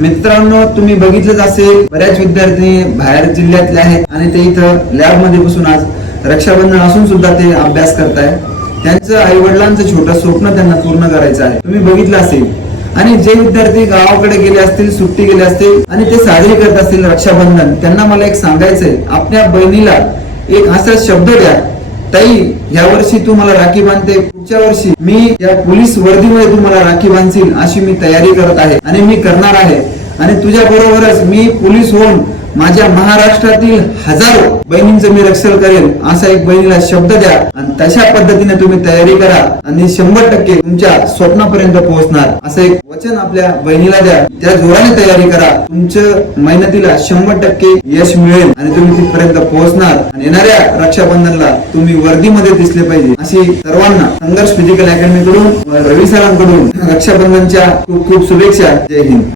मित्रांनो, तुम्ही बघितलंच असेल, बऱ्याच विद्यार्थी बाहेर जिल्ह्यातले आहेत आणि ते इथं लॅब मध्ये बसून आज रक्षाबंधन असून सुद्धा ते अभ्यास करताय. त्यांचं आई वडिलांचं छोटं स्वप्न त्यांना पूर्ण करायचं आहे. तुम्ही बघितलं असेल. आणि जे विद्यार्थी गावाकडे गेले असतील, सुट्टी गेले असतील आणि ते साजरी करत असतील रक्षाबंधन, त्यांना मला एक सांगायचंय, आपल्या बहिणीला एक असा शब्द द्या, ताई या वर्षी तू मला राखी बांधते, पुढच्या वर्षी मी या पोलीस वर्दीमध्ये तू मला राखी बांधशील अशी मी तयारी करत आहे आणि मी करणार आहे. आणि तुझ्या बरोबरच मी पोलीस होऊन माझ्या महाराष्ट्रातील हजारो बहिणींचं मी रक्षण करेन असा एक बहिणीला शब्द द्या आणि तशा पद्धतीने तुम्ही तयारी करा आणि 100% तुमच्या स्वप्नापर्यंत पोहोचणार असं एक वचन आपल्या बहिणीला द्या. त्या जोराने तयारी करा, तुमच्या मेहनतीला 100% यश मिळेल आणि तुम्ही तिथपर्यंत पोहोचणार आणि येणाऱ्या रक्षाबंधनला तुम्ही वर्दीमध्ये दिसले पाहिजे अशी सर्वांना संघर्ष फिजिकल अकॅडमी कडून, रवी सरांकडून रक्षाबंधनच्या खूप खूप शुभेच्छा. जय हिंद.